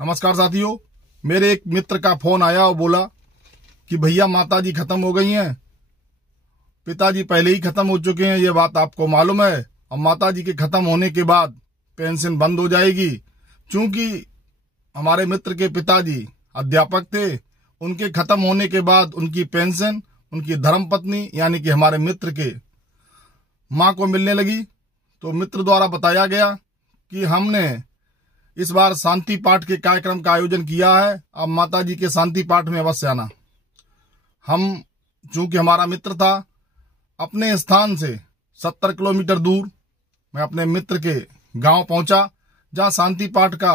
नमस्कार साथियों, मेरे एक मित्र का फोन आया और बोला कि भैया माताजी खत्म हो गई हैं। पिताजी पहले ही खत्म हो चुके हैं, ये बात आपको मालूम है। और माताजी के खत्म होने के बाद पेंशन बंद हो जाएगी। चूंकि हमारे मित्र के पिताजी अध्यापक थे, उनके खत्म होने के बाद उनकी पेंशन उनकी धर्मपत्नी यानी कि हमारे मित्र के माँ को मिलने लगी। तो मित्र द्वारा बताया गया कि हमने इस बार शांति पाठ के कार्यक्रम का आयोजन किया है, अब माताजी के शांति पाठ में अवश्य आना। हम चूंकि हमारा मित्र था, अपने स्थान से 70 किलोमीटर दूर मैं अपने मित्र के गांव पहुंचा, जहां शांति पाठ का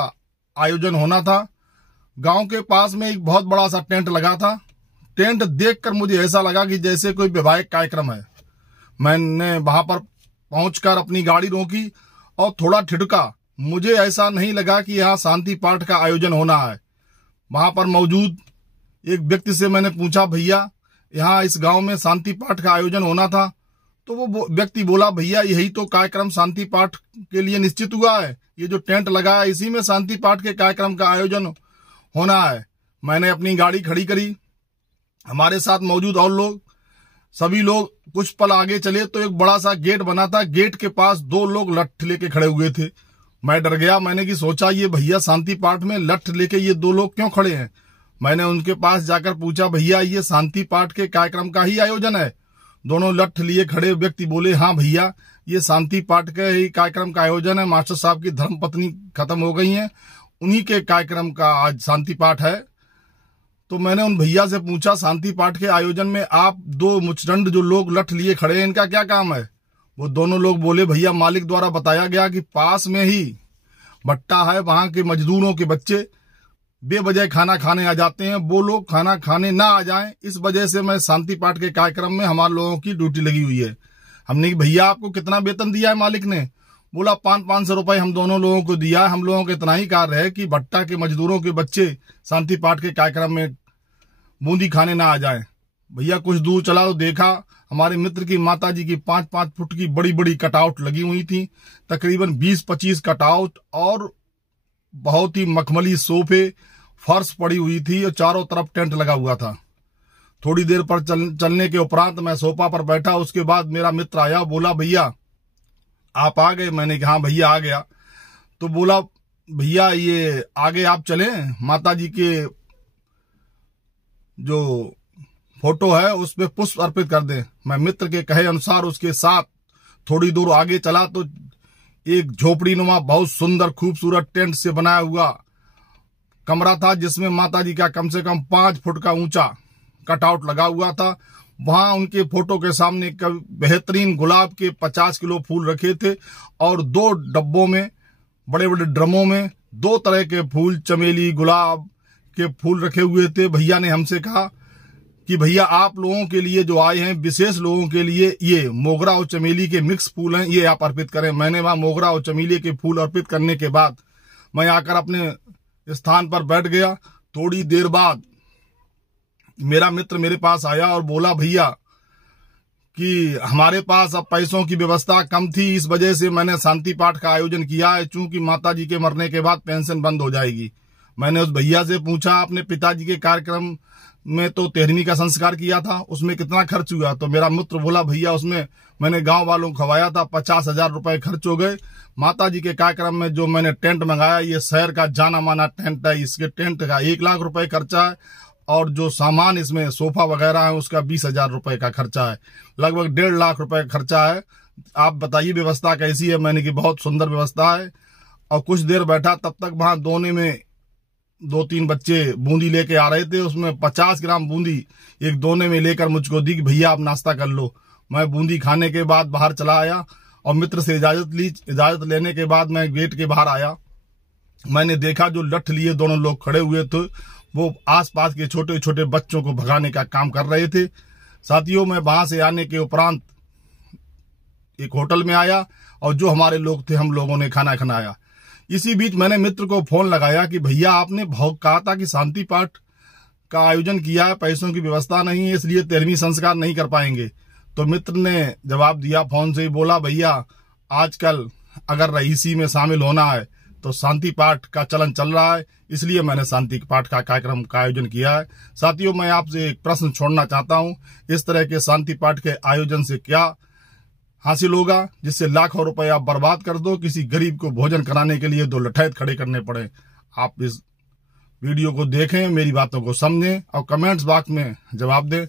आयोजन होना था। गांव के पास में एक बहुत बड़ा सा टेंट लगा था। टेंट देखकर मुझे ऐसा लगा कि जैसे कोई वैवाहिक कार्यक्रम है। मैंने वहां पर पहुंचकर अपनी गाड़ी रोकी और थोड़ा ठिठका। मुझे ऐसा नहीं लगा कि यहाँ शांति पाठ का आयोजन होना है। वहां पर मौजूद एक व्यक्ति से मैंने पूछा, भैया यहाँ इस गांव में शांति पाठ का आयोजन होना था? तो वो व्यक्ति बोला, भैया यही तो कार्यक्रम शांति पाठ के लिए निश्चित हुआ है। ये जो टेंट लगा है इसी में शांति पाठ के कार्यक्रम का आयोजन होना है। मैंने अपनी गाड़ी खड़ी करी। हमारे साथ मौजूद और लोग, सभी लोग कुछ पल आगे चले तो एक बड़ा सा गेट बना था। गेट के पास 2 लोग लठ लेके खड़े हुए थे। मैं डर गया। मैंने कि सोचा ये भैया शांति पाठ में लठ लेके ये 2 लोग क्यों खड़े हैं। मैंने उनके पास जाकर पूछा, भैया ये शांति पाठ के कार्यक्रम का ही आयोजन है? दोनों लठ लिए खड़े व्यक्ति बोले, हाँ भैया ये शांति पाठ के ही कार्यक्रम का आयोजन है। मास्टर साहब की धर्मपत्नी खत्म हो गई हैं, उन्हीं के कार्यक्रम का आज शांति पाठ है। तो मैंने उन भैया से पूछा, शांति पाठ के आयोजन में आप 2 मुचरंड जो लोग लठ लिए खड़े हैं, इनका क्या काम है? वो दोनों लोग बोले, भैया मालिक द्वारा बताया गया कि पास में ही भट्टा है, वहां के मजदूरों के बच्चे बेवजह खाना खाने आ जाते हैं, वो लोग खाना खाने ना आ जाएं, इस वजह से मैं शांति पाठ के कार्यक्रम में हमारे लोगों की ड्यूटी लगी हुई है। हमने कि भैया आपको कितना वेतन दिया है मालिक ने? बोला 500 रुपए हम दोनों लोगों को दिया है। हम लोगों का इतना ही कार्य है कि भट्टा के मजदूरों के बच्चे शांति पाठ के कार्यक्रम में बूंदी खाने ना आ जाएं। भैया कुछ दूर चला तो देखा हमारे मित्र की माताजी की 5-5 फुट की बड़ी बड़ी कटआउट लगी हुई थी। तकरीबन 20-25 कटआउट और बहुत ही मखमली सोफे, फर्श पड़ी हुई थी और चारों तरफ टेंट लगा हुआ था। थोड़ी देर पर चलने के उपरांत मैं सोफा पर बैठा। उसके बाद मेरा मित्र आया, बोला, भैया आप आ गए? मैंने कहा हाँ भैया आ गया। तो बोला, भैया ये आगे आप चले, माताजी के जो फोटो है उस पे पुष्प अर्पित कर दें। मैं मित्र के कहे अनुसार उसके साथ थोड़ी दूर आगे चला तो एक झोपड़ी नुमा बहुत सुंदर खूबसूरत टेंट से बनाया हुआ कमरा था, जिसमें माताजी का कम से कम 5 फुट का ऊंचा कटआउट लगा हुआ था। वहां उनके फोटो के सामने बेहतरीन गुलाब के 50 किलो फूल रखे थे और 2 डब्बों में, बड़े बड़े ड्रमों में 2 तरह के फूल, चमेली गुलाब के फूल रखे हुए थे। भैया ने हमसे कहा कि भैया आप लोगों के लिए जो आए हैं, विशेष लोगों के लिए ये मोगरा और चमेली के मिक्स फूल हैं, ये आप अर्पित करें। मैंने वहां मोगरा और चमेली के फूल अर्पित करने के बाद मैं आकर अपने स्थान पर बैठ गया। थोड़ी देर बाद मेरा मित्र मेरे पास आया और बोला, भैया कि हमारे पास अब पैसों की व्यवस्था कम थी, इस वजह से मैंने शांति पाठ का आयोजन किया है। चूंकि माताजी के मरने के बाद पेंशन बंद हो जाएगी। मैंने उस भैया से पूछा, अपने पिताजी के कार्यक्रम में तो 13वीं का संस्कार किया था, उसमें कितना खर्च हुआ? तो मेरा मित्र बोला, भैया उसमें मैंने गांव वालों को खवाया था, 50,000 रुपए खर्च हो गए। माताजी के कार्यक्रम में जो मैंने टेंट मंगाया, ये शहर का जाना माना टेंट है, इसके टेंट का 1 लाख रुपए खर्चा है और जो सामान इसमें सोफा वगैरह है उसका 20,000 रुपए का खर्चा है। लगभग 1.5 लाख रुपए खर्चा है। आप बताइए व्यवस्था कैसी है? मैंने कि बहुत सुंदर व्यवस्था है। और कुछ देर बैठा, तब तक वहां दोने में 2-3 बच्चे बूंदी लेके आ रहे थे। उसमें 50 ग्राम बूंदी एक दोने में लेकर मुझको दी कि भैया आप नाश्ता कर लो। मैं बूंदी खाने के बाद बाहर चला आया और मित्र से इजाजत ली। इजाजत लेने के बाद मैं गेट के बाहर आया। मैंने देखा जो लठ लिए दोनों लोग खड़े हुए थे, वो आसपास के छोटे छोटे बच्चों को भगाने का काम कर रहे थे। साथियों, मैं वहां से आने के उपरांत एक होटल में आया और जो हमारे लोग थे, हम लोगों ने खाना खाया। इसी बीच मैंने मित्र को फोन लगाया कि भैया आपने बहुत कहा था कि शांति पाठ का आयोजन किया है, पैसों की व्यवस्था नहीं है, इसलिए 13वीं संस्कार नहीं कर पाएंगे। तो मित्र ने जवाब दिया फोन से ही, बोला, भैया आजकल अगर रईसी में शामिल होना है तो शांति पाठ का चलन चल रहा है, इसलिए मैंने शांति पाठ का कार्यक्रम का आयोजन किया है। साथियों, मैं आपसे एक प्रश्न छोड़ना चाहता हूं, इस तरह के शांति पाठ के आयोजन से क्या हासिल होगा जिससे लाखों रुपए आप बर्बाद कर दो, किसी गरीब को भोजन कराने के लिए 2 लठैत खड़े करने पड़े। आप इस वीडियो को देखें, मेरी बातों को समझें और कमेंट्स बॉक्स में जवाब दें।